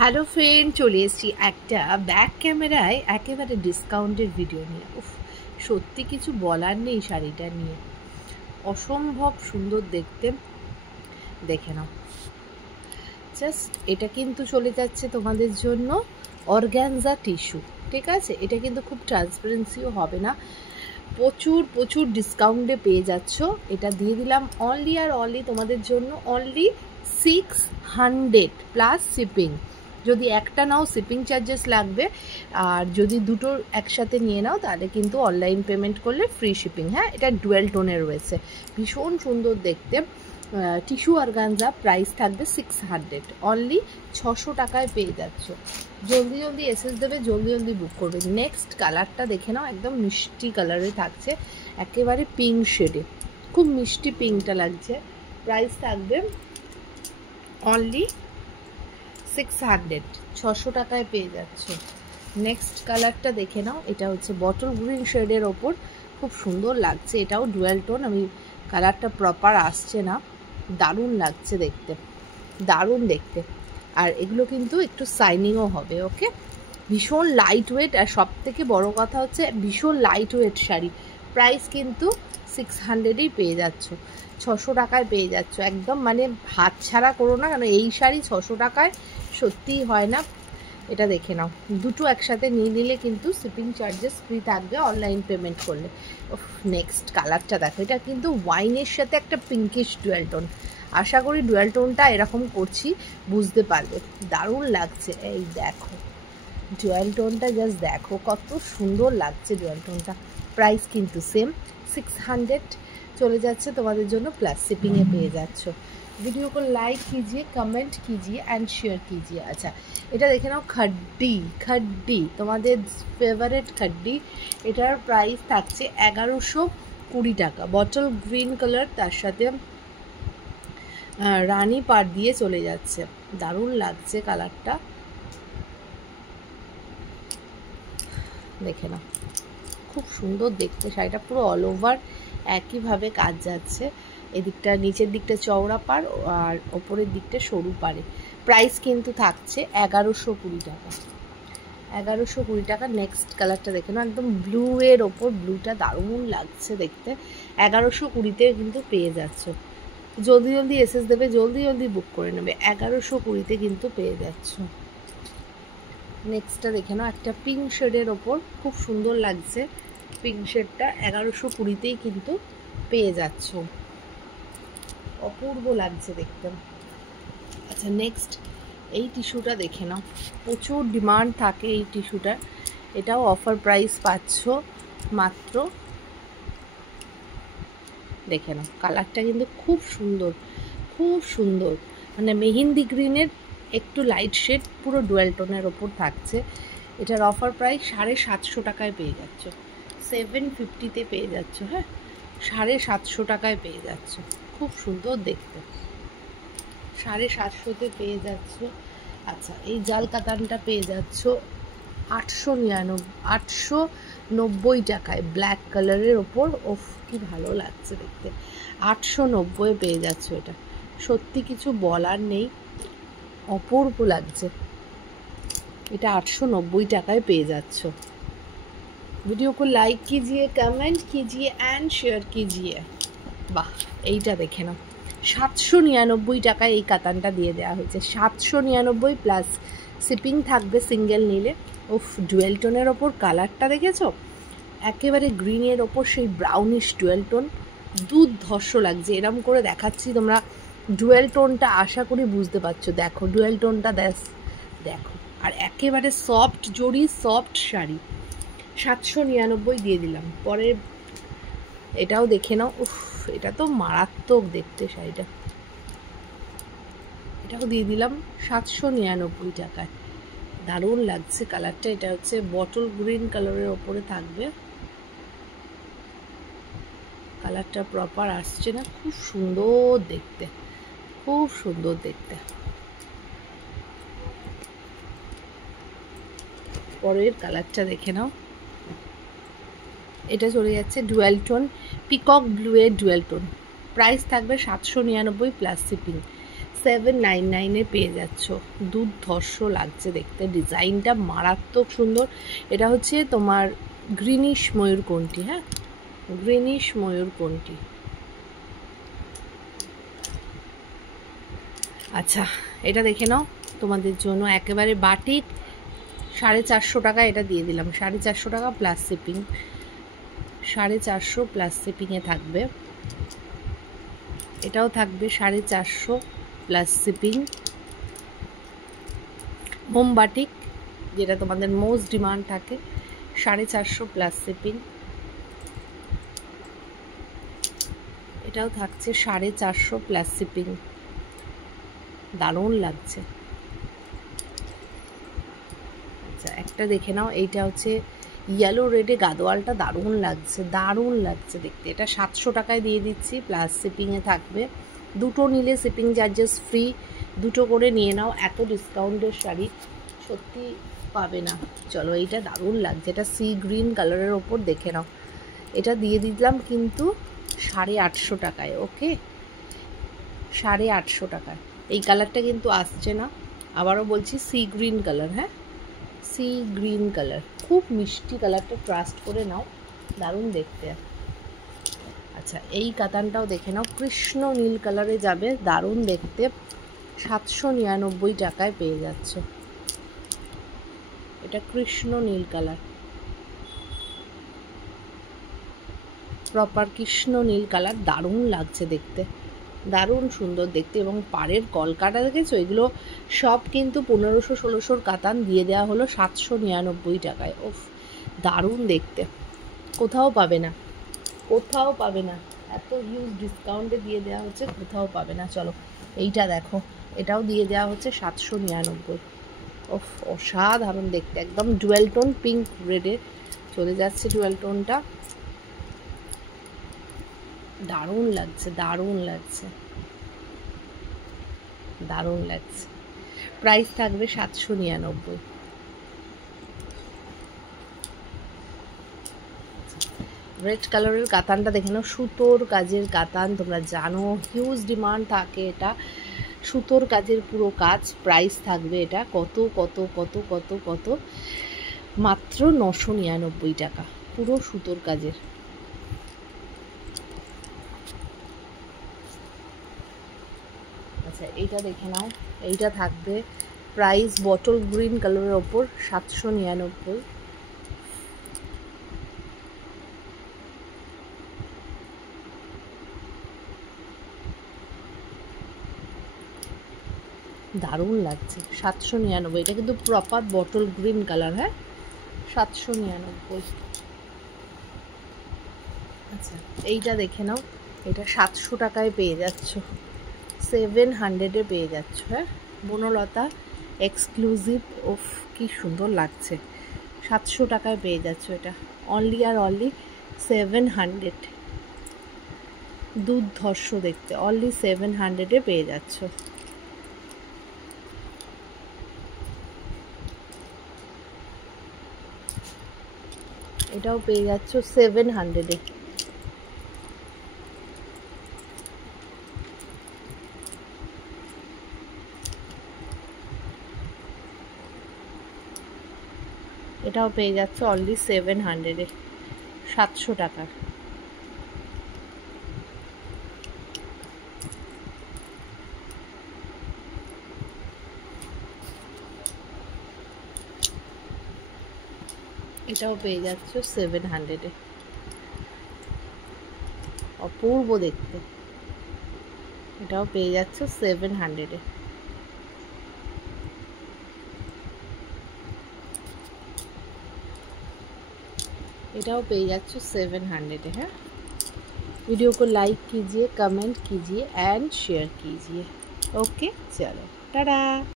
Hello friend, চলে এসেছি একটা ব্যাক ক্যামেরায় একেবারে ডিসকাউন্টের ভিডিও নিয়ে। সত্যি কিছু বলার নেই শাড়িটা নিয়ে, অসম্ভব সুন্দর দেখতে। দেখে নাও, জাস্ট এটা কিন্তু চলে যাচ্ছে তোমাদের জন্য অর্গ্যানজা টিস্যু, ঠিক আছে? এটা কিন্তু খুব ট্রান্সপারেন্সিও হবে না, প্রচুর প্রচুর ডিসকাউন্টে পেয়ে যাচ্ছ। এটা দিয়ে দিলাম অনলি আর অনলি তোমাদের জন্য অনলি 600 প্লাস শিপিং। যদি একটা নাও শিপিং চার্জেস লাগবে, আর যদি দুটো একসাথে নিয়ে নাও তাহলে কিন্তু অনলাইন পেমেন্ট করলে ফ্রি শিপিং। হ্যাঁ, এটা ডুয়েল টোনে রয়েছে, ভীষণ সুন্দর দেখতে। টিস্যু অর্গানজা, প্রাইস থাকবে 600, অনলি 600 টাকায় পেয়ে যাচ্ছ। জলদি জলদি এসএস দেবে, জলদি জলদি বুক করবে। নেক্সট কালারটা দেখে নাও, একদম মিষ্টি কালারে থাকছে, একেবারে পিঙ্ক শেডে, খুব মিষ্টি পিঙ্কটা লাগছে। প্রাইস থাকবে অনলি 600, 600 টাকায় পেয়ে যাচ্ছ। নেক্সট কালারটা দেখে নাও, এটা হচ্ছে বটল গ্রিন শেডের ওপর, খুব সুন্দর লাগছে। এটাও ডুয়েল টোন, আমি কালারটা প্রপার আসছে না, দারুণ লাগছে দেখতে, দারুণ দেখতে। আর এগুলো কিন্তু একটু শাইনিংও হবে। ওকে, ভীষণ লাইট ওয়েট, আর সব থেকে বড়ো কথা হচ্ছে ভীষণ লাইট ওয়েট শাড়ি। প্রাইস কিন্তু 600-এই পেয়ে যাচ্ছ, 600 টাকায় পেয়ে যাচ্ছ। একদম মানে হাত ছাড়া করো না, কারণ এই শাড়ি 600 টাকায় সত্যিই হয় না। এটা দেখে নাও, দুটো একসাথে নিয়ে নিলে কিন্তু শিপিং চার্জেস ফ্রি থাকবে অনলাইন পেমেন্ট করলে। নেক্সট কালারটা দেখো, এটা কিন্তু ওয়াইনের সাথে একটা পিঙ্কিশ ডুয়েল টোন। আশা করি ডুয়েল টোনটা এরকম করছি বুঝতে পারবে, দারুণ লাগছে। এই দেখো ডুয়েল টোনটা, জাস্ট দেখো কত সুন্দর লাগছে ডুয়েল টোনটা। প্রাইস কিন্তু সেম 600 চলে যাচ্ছে তোমাদের জন্য, प्लस शिपिंग পেয়ে যাচ্ছ। वीडियो को लाइक कीजिए, कमेंट कीजिए एंड शेयर कीजिए। अच्छा, এটা দেখে নাও, खड्डी তোমাদের ফেভারিট खड्डी। এটার প্রাইস থাকছে 1120 টাকা। বটল গ্রিন কালার, তার সাথে রানী পার দিয়ে চলে যাচ্ছে, দারুণ লাগছে কালারটা। দেখে নাও, খুব সুন্দর দেখতে শাড়িটা, পুরো অল ওভার একইভাবে কাজ যাচ্ছে। এদিকটা নিচের দিকটা চওড়া পার আর ওপরের দিকটা সরু পারে। প্রাইস কিন্তু থাকছে 1120 টাকা, 1120 টাকা। নেক্সট কালারটা দেখে নাও, একদম ব্লু এর ওপর, ব্লুটা দারুণ লাগছে দেখতে। 1120-তে কিন্তু পেয়ে যাচ্ছ। জলদি জলদি এসএস দেবে, জলদি জলদি বুক করে নেবে, 1120-তে কিন্তু পেয়ে যাচ্ছ। নেক্সটটা দেখে নাও, একটা পিঙ্ক শেডের ওপর, খুব সুন্দর লাগছে পিঙ্ক শেডটা। 1120-তেই কিন্তু পেয়ে যাচ্ছ, অপূর্ব লাগছে দেখতে। আচ্ছা, নেক্সট এই টিস্যুটা দেখে নাও, প্রচুর ডিমান্ড থাকে এই টিস্যুটার। এটাও অফার প্রাইস পাচ্ছ মাত্র। দেখে নাও, কালারটা কিন্তু খুব সুন্দর, খুব সুন্দর, মানে মেহেন্দি গ্রিনের একটু লাইট শেড, পুরো ডুয়েল টোনের ওপর থাকছে। এটার অফার প্রাইস 750 টাকায় পেয়ে যাচ্ছ, 750-তে পেয়ে যাচ্ছ। হ্যাঁ, 750 টাকায় পেয়ে যাচ্ছ, খুব সুন্দর দেখতে, 750-তে পেয়ে যাচ্ছ। আচ্ছা, এই জাল কাতানটা পেয়ে যাচ্ছ 890 টাকায়, ব্ল্যাক কালারের ওপর। ওফ, কি ভালো লাগছে দেখতে, 890-এ পেয়ে যাচ্ছ। এটা সত্যি কিছু বলার নেই, অপূর্ব লাগছে। এটা 890 টাকায় পেয়ে যাচ্ছ। वीडियो को लाइक कीजिए, कमेंट कीजिए एंड शेयर कीजिए। বাহ, এইটা দেখে নাও, 799 টাকায় এই কাতানটা দিয়ে দেওয়া হয়েছে, 799 প্লাস শিপিং থাকবে সিঙ্গেল নিলে। ওফ, ডুয়েল টোনের ওপর কালারটা দেখেছো, একেবারে গ্রিনের ওপর সেই ব্রাউনিশ ডুয়েল টোন, দুর্ধর্ষ লাগছে। এরম করে দেখাচ্ছি, তোমরা ডুয়েল টোনটা আশা করি বুঝতে পারছো। দেখো ডুয়েল টোনটা, দেখো, আর একেবারে সফট জড়ি, সফট শাড়ি। 799 দিয়ে দিলাম। পরে এটাও দেখে নাও, উফ, এটা তো মারাত্মক দেখতে শাড়িটা। এটাও দিয়ে দিলাম 799 টাকায়, দারুণ লাগছে কালারটা। এটা হচ্ছে বটল গ্রিন কালারের ওপরে থাকবে, কালারটা প্রপার আসছে না, খুব সুন্দর দেখতে, খুব সুন্দর দেখতে। পরের কালারটা দেখে নাও, এটা চলে যাচ্ছে ডুয়েল টোন, পিকক ব্লু এর ডুয়েল টোন। প্রাইস থাকবে 799 প্লাস শিপিং, 799 পেয়ে যাচ্ছ। দুর্ধর্ষ লাগছে দেখতে, ডিজাইনটা মারাত্মক সুন্দর। এটা হচ্ছে তোমার গ্রিনিশ ময়ূরকণ্ঠী, হ্যাঁ গ্রিনিশ ময়ূরকণ্ঠী। আচ্ছা এটা দেখে নাও তোমাদের জন্য একেবারে বাটিক 450 টাকা এটা দিয়ে দিলাম, 450 টাকা প্লাস শিপিং, 450 প্লাস শিপিংয়ে থাকবে। এটাও থাকবে 450 প্লাস শিপিং। হোম বাটিক যেটা তোমাদের মোস্ট ডিমান্ড থাকে, 450 প্লাস শিপিং। এটাও থাকছে 450 প্লাস শিপিং, দারুণ লাগছে। আচ্ছা একটা দেখে নাও, এইটা হচ্ছে ইয়েলো রেডে গাদোয়ালটা, দারুণ লাগছে, দারুণ লাগছে দেখতে। এটা 700 টাকায় দিয়ে দিচ্ছি, প্লাস শিপিংয়ে থাকবে। দুটো নিলে শিপিং চার্জেস ফ্রি, দুটো করে নিয়ে নাও। এত ডিসকাউন্টের শাড়ি সত্যি পাবে না। চলো এইটা দারুণ লাগছে, এটা সি গ্রিন কালারের ওপর, দেখে নাও। এটা দিয়ে দিলাম কিন্তু 850 টাকায়, ওকে 850 টাকায়। এই কালারটা কিন্তু আসছে না, আবারও বলছি সি গ্রিন কালার, হ্যাঁ সি গ্রিন কালার, খুব মিষ্টি কালারটা, ট্রাস্ট করে নাও, দারুণ দেখতে। আচ্ছা এই কাতানটাও দেখে নাও, কৃষ্ণ নীল কালারে যাবে, দারুণ দেখতে, 799 টাকায় পেয়ে যাচ্ছ। এটা কৃষ্ণ নীল কালার, প্রপার কৃষ্ণ নীল কালার, দারুণ লাগছে দেখতে, দারুণ সুন্দর দেখতে। এবং পাড়ের কলকাটা দেখেছো, এগুলো সব কিন্তু 1500-1600 কাতান দিয়ে দেওয়া হলো 799 টাকায়। ওফ দারুণ দেখতে, কোথাও পাবে না, কোথাও পাবে না, এত হিউজ ডিসকাউন্টে দিয়ে দেওয়া হচ্ছে, কোথাও পাবে না। চলো এইটা দেখো, এটাও দিয়ে দেওয়া হচ্ছে 799। ওফ অসাধারণ দেখতে, একদম ডুয়েল টোন পিঙ্ক রেডে চলে যাচ্ছে ডুয়েল টোনটা, দারুণ লাগছে, দারুণ লাগছে, দারুণ লাগছে। প্রাইস থাকবে 799। রেড কালারের কাতানটা দেখে নাও, সুতোর কাজের কাতান, তোমরা জানো হিউজ ডিমান্ড থাকে এটা, সুতোর কাজের পুরো কাজ। প্রাইস থাকবে এটা কত কত কত কত কত, মাত্র 999 টাকা, পুরো সুতোর কাজের। আচ্ছা এইটা দেখে নাও, এইটা থাকবে প্রাইস বটল গ্রিন কালারের ওপর 799। দারুণ লাগছে, 799। এটা কিন্তু প্রপার বটল গ্রিন কালার, হ্যাঁ 799। আচ্ছা এইটা দেখে নাও, এটা 700 টাকায় পেয়ে যাচ্ছ, 700-এ পেয়ে যাচ্ছ, হ্যাঁ বনলতা এক্সক্লুসিভ। ওফ কি সুন্দর লাগছে, 700 টাকায় পেয়ে যাচ্ছ এটা, অনলি আর অনলি 700। দুর্ধর্ষ দেখতে, অনলি 700-এ পেয়ে যাচ্ছ। এটাও পেয়ে যাচ্ছ 700-এ। এটাও পেয়ে যাচ্ছে অনলি 700-এ, 700 টাকার। এটাও পেয়ে যাচ্ছ 700-এ, অপূর্ব দেখতে। এটাও পেয়ে যাচ্ছ 700-এ। एटाओ पे जाच्छो 700 है। वीडियो को लाइक कीजिए, कमेंट कीजिए एंड शेयर कीजिए। ओके चलो टाटा।